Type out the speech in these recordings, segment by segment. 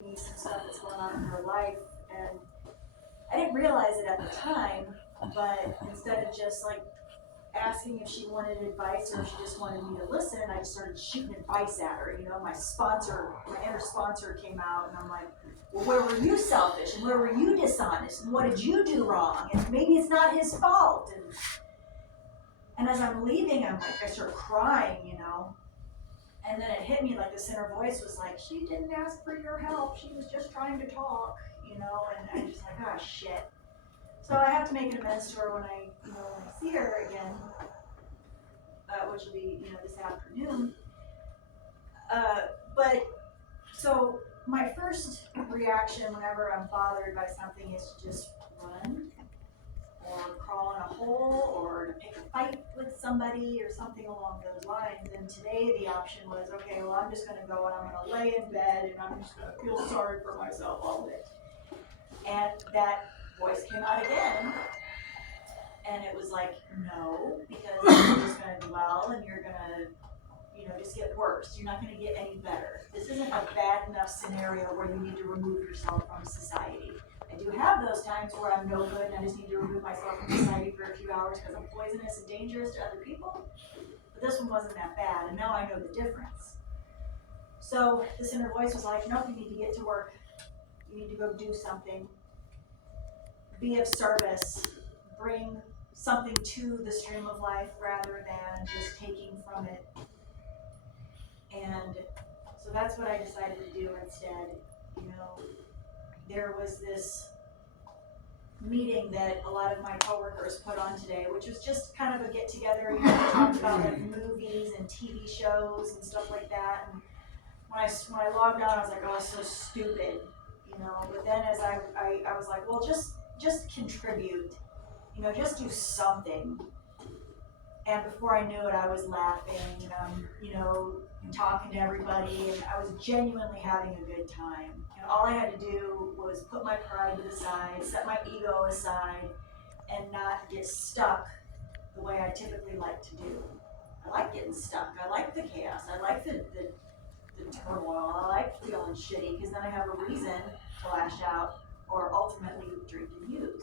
some stuff that's going on in her life, and I didn't realize it at the time, but instead of just like asking if she wanted advice or if she just wanted me to listen, I just started shooting advice at her. You know, my inner sponsor came out, and I'm like, well, where were you selfish, and where were you dishonest, and what did you do wrong, and maybe it's not his fault. And as I'm leaving, I start crying, you know. And then it hit me like this inner voice was like, she didn't ask for your help. She was just trying to talk, you know. And I'm just like, ah, shit. So I have to make an amends to her when I see her again, which will be, this afternoon. But so my first reaction whenever I'm bothered by something is to just run or crawl in a hole or to pick a fight with somebody or something along those lines. And today the option was, okay, well, I'm just going to go and I'm going to lay in bed and I'm just going to feel sorry for myself all day. And that voice came out again. And it was like, no, because you're just going to dwell and you're going to, just get worse. You're not going to get any better. This isn't a bad enough scenario where you need to remove yourself from society. I do have those times where I'm no good and I just need to remove myself from society for a few hours because I'm poisonous and dangerous to other people. But this one wasn't that bad, and now I know the difference. So this inner voice was like, nope, you need to get to work. You need to go do something. Be of service. Bring something to the stream of life rather than just taking from it. And so that's what I decided to do instead. There was this meeting that a lot of my coworkers put on today, which was just kind of a get together. We talked about like movies and TV shows and stuff like that. And when I logged on, I was like, oh, it's so stupid, But then as I was like, well, just contribute, just do something. And before I knew it, I was laughing, talking to everybody, and I was genuinely having a good time. And all I had to do was put my pride to the side, set my ego aside, and not get stuck the way I typically like to do. I like getting stuck. I like the chaos. I like the turmoil. I like feeling shitty because then I have a reason to lash out or ultimately drink and use.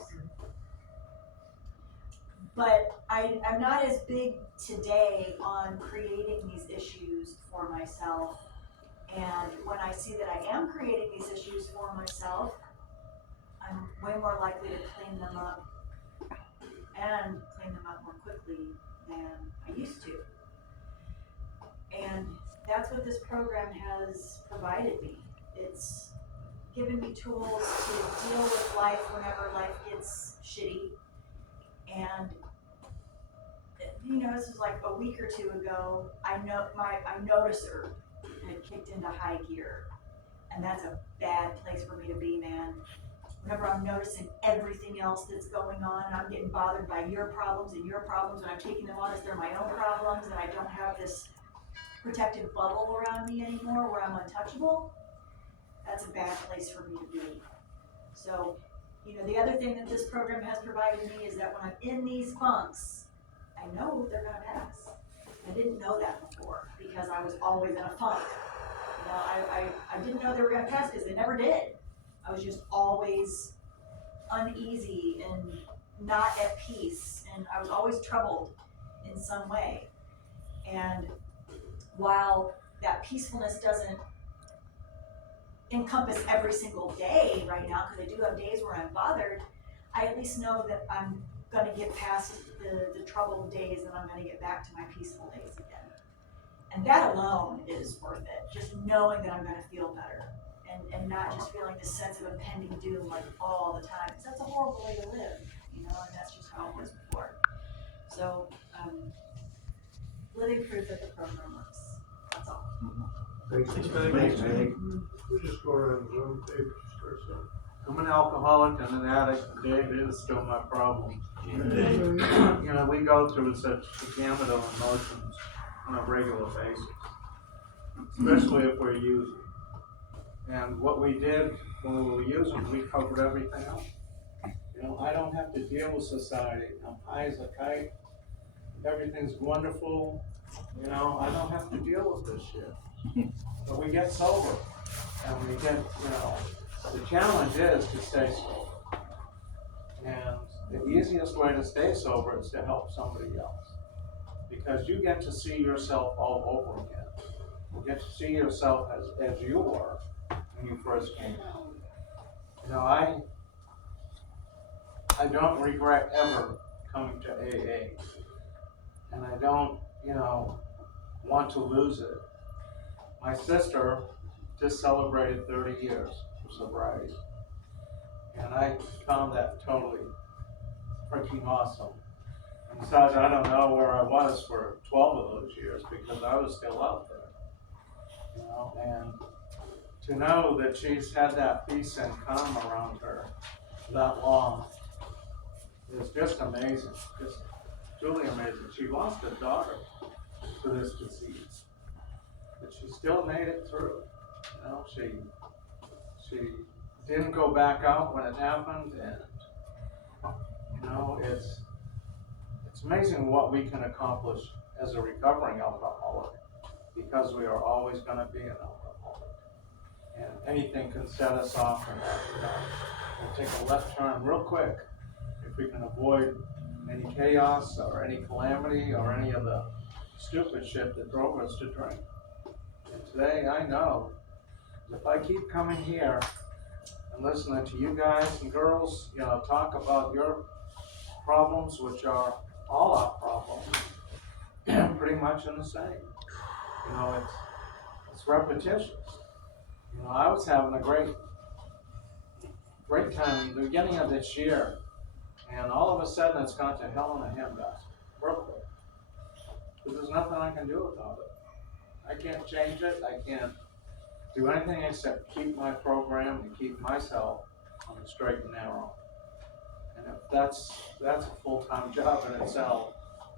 But I'm not as big today on creating these issues for myself. And when I see that I am creating these issues for myself, I'm way more likely to clean them up and clean them up more quickly than I used to. And that's what this program has provided me. It's given me tools to deal with life whenever life gets shitty. And this was like a week or two ago. I noticer had kicked into high gear, and that's a bad place for me to be, man. Whenever I'm noticing everything else that's going on, and I'm getting bothered by your problems, and I'm taking them on as they're my own problems, and I don't have this protective bubble around me anymore where I'm untouchable, that's a bad place for me to be. So, the other thing that this program has provided me is that when I'm in these funks, I know they're going to pass. I didn't know that before because I was always in a funk. I didn't know they were going to pass because they never did. I was just always uneasy and not at peace, and I was always troubled in some way. And while that peacefulness doesn't encompass every single day right now, because I do have days where I'm bothered, I at least know that I'm going to get past the troubled days and I'm going to get back to my peaceful days again. And that alone is worth it. Just knowing that I'm going to feel better and not just feeling this sense of impending doom like all the time. Because that's a horrible way to live, and that's just how it was before. So, living proof that the program works. That's all. Thanks, Meg. We just go around the room, Dave, start something. I'm an alcoholic and an addict. Dave is still my problem. We go through such a gamut of emotions on a regular basis, especially if we're using. And what we did when we were using, we covered everything up. I don't have to deal with society. I'm high as a kite. Everything's wonderful. I don't have to deal with this shit. But we get sober. And we get, the challenge is to stay sober. And the easiest way to stay sober is to help somebody else. Because you get to see yourself all over again. You get to see yourself as you were when you first came out. I don't regret ever coming to AA. And I don't, want to lose it. My sister just celebrated 30 years of sobriety. And I found that totally freaking awesome. And besides, I don't know where I was for 12 of those years because I was still out there. And to know that she's had that peace and calm around her that long is just amazing. Just truly amazing. She lost a daughter to this disease, but she still made it through. She didn't go back out when it happened, and it's amazing what we can accomplish as a recovering alcoholic, because we are always going to be an alcoholic, and anything can set us off from that. We'll take a left turn real quick if we can avoid any chaos or any calamity or any of the stupid shit that drove us to drink. And today I know if I keep coming here and listening to you guys and girls, talk about your problems, which are all our problems, pretty much in the same. It's repetitious. I was having a great time in the beginning of this year, and all of a sudden it's gone to hell in a handbasket, real quick. Because there's nothing I can do about it. I can't change it. I can't do anything except keep my program and keep myself on the straight and narrow. And if that's a full-time job in itself.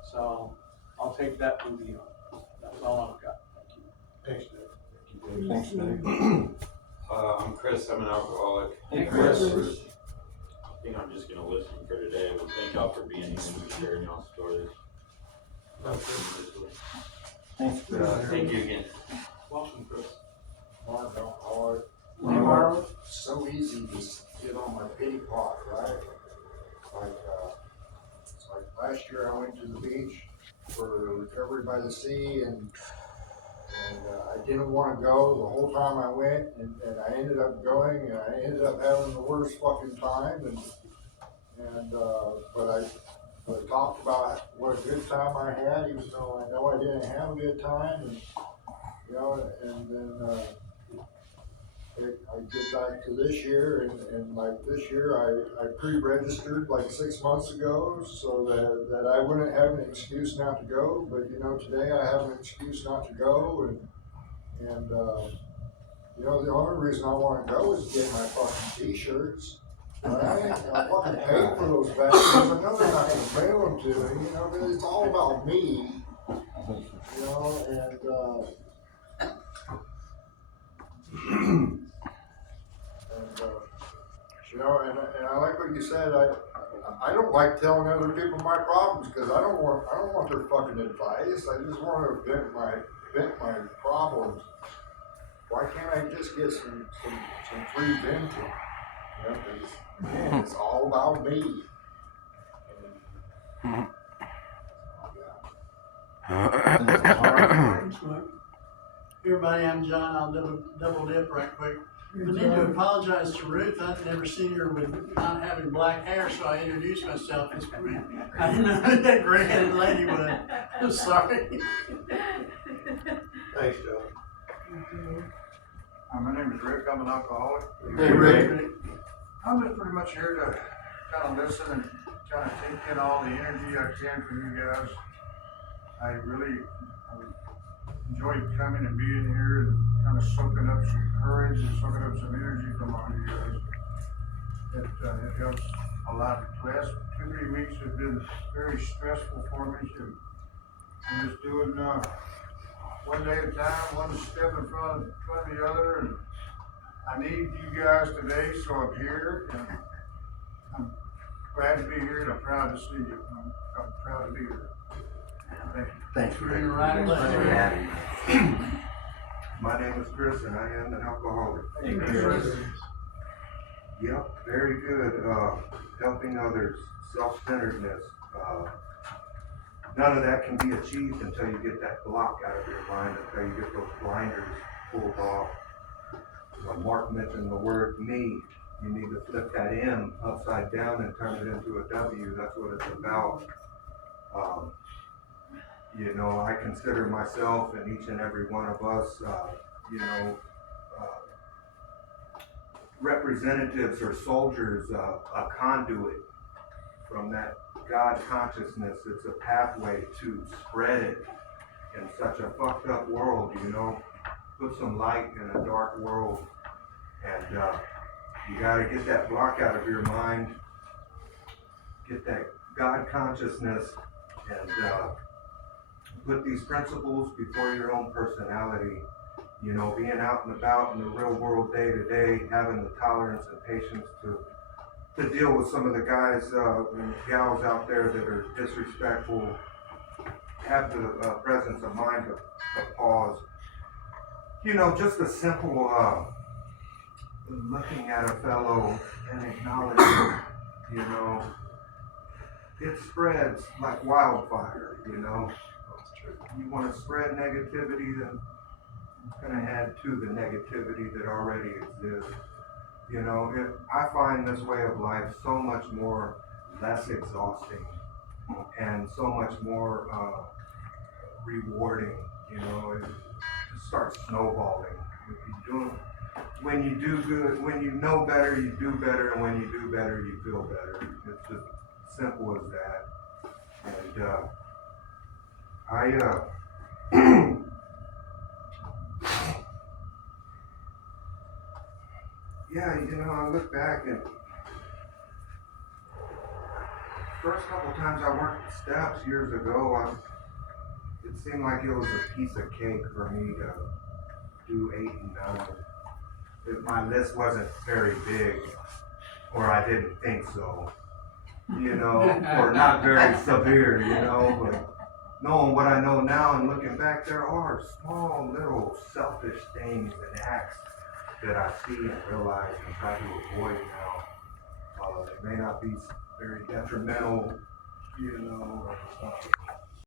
So I'll take that duty on. That's all I've got. Thank you. Thanks, Dave. Thanks, Dave. I'm Chris. I'm an alcoholic. Hey, Chris. I think I'm just gonna listen for today, but thank y'all for being here and sharing y'all's stories. Thanks, Chris. Thank you again. Welcome, Chris. Mark, how Hey, Marvin. so easy to get on my pity pot, right? It's like last year I went to the beach for recovery by the sea, and I didn't want to go the whole time I went, and I ended up going, and I ended up having the worst fucking time, but I talked about what a good time I had, even though I know I didn't have a good time, and then I get back to this year, and like this year, I pre-registered like 6 months ago, so that I wouldn't have an excuse not to go. But today I have an excuse not to go, and the only reason I want to go is to get my fucking t-shirts. Right? I fucking paid for those bastards. I know they're not gonna mail them to me. But it's all about me. And I like what you said. I don't like telling other people my problems because I don't want their fucking advice. I just want to vent my problems. Why can't I just get some free venting? Because it's all about me. Hey everybody, I'm John. I'll double dip right quick. I need to apologize to Ruth. I've never seen her with not having black hair, so I introduced myself as I didn't know who that gray-headed lady was. I'm sorry. Thanks, Joe. My name is Rick. I'm an alcoholic. Hey, Rick. I'm just pretty much here to kind of listen and kind of take in all the energy I can from you guys. I really enjoyed coming and being here and kind of soaking up some courage and soaking up some energy from all you guys. It helps a lot. The last 2-3 weeks have been very stressful for me. And I'm just doing one day at a time, one step in front of the other. And I need you guys today, so I'm here. And I'm glad to be here, and I'm proud to see you. I'm proud to be here. Thank you. Thanks, You're right. My name is Chris and I am an alcoholic. Hey, Chris. Yep, very good. Helping others, self-centeredness. None of that can be achieved until you get that block out of your mind, until you get those blinders pulled off. Mark mentioned the word me. You need to flip that M upside down and turn it into a W. That's what it's about. You know, I consider myself and each and every one of us, you know, representatives or soldiers, a conduit from that God consciousness. It's a pathway to spread it in such a fucked up world, you know. Put some light in a dark world, and you gotta get that block out of your mind, get that God consciousness, and put these principles before your own personality. You know, being out and about in the real world day to day, having the tolerance and patience to deal with some of the guys and gals out there that are disrespectful, have the presence of mind to pause. You know, just a simple looking at a fellow and acknowledging, you know, it spreads like wildfire, you know. You want to spread negativity, then it's going to add to the negativity that already exists. You know, I find this way of life so much more less exhausting and so much more rewarding. You know, it just starts snowballing. When you do good, when you know better, you do better, and when you do better, you feel better. It's just simple as that. And yeah, you know, I look back and first couple times I worked the steps years ago, it seemed like it was a piece of cake for me to do 8 and 9. My list wasn't very big, or I didn't think so, you know, or not very severe, you know, but knowing what I know now and looking back, there are small little selfish things and acts that I see and realize and try to avoid now. They may not be very detrimental, you know,